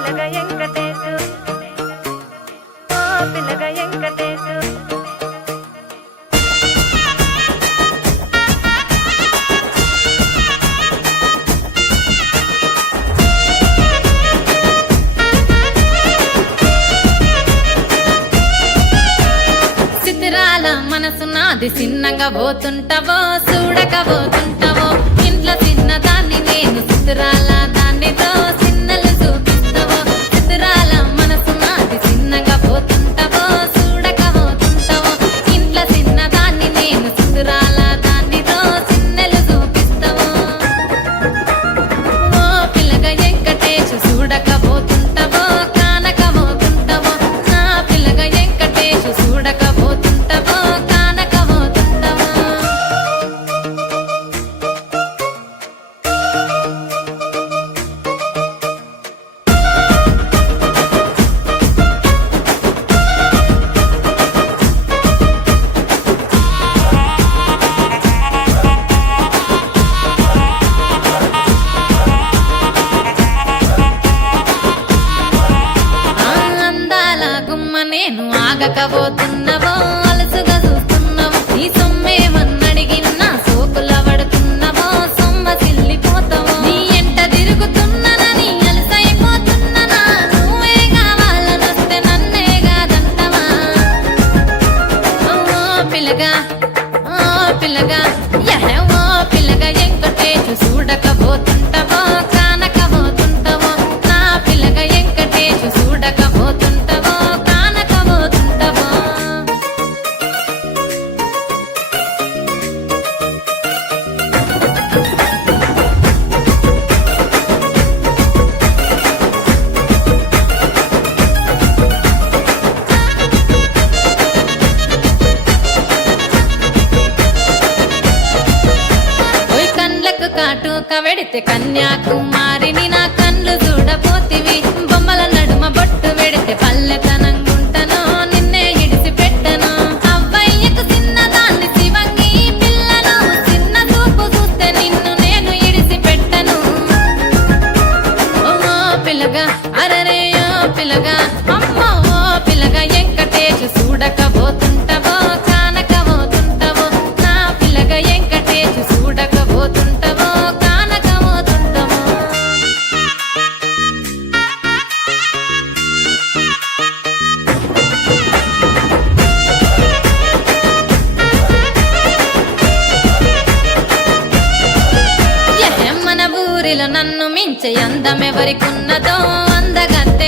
పిల్లగ మనసు నాది చిన్నగా పోతుంటవో చూడకపోతుంటవో ఇంట్లో చిన్నదాన్ని నేను నేను ఆగకపోతున్నా వెడితే కన్యాకుమారిని నా కళ్ళు చూడపోతివి బొమ్మల నడుమ బొట్టు వెడితే పల్లె అందరిలో నన్ను మించే అందమెవరికున్నదో అందగంతే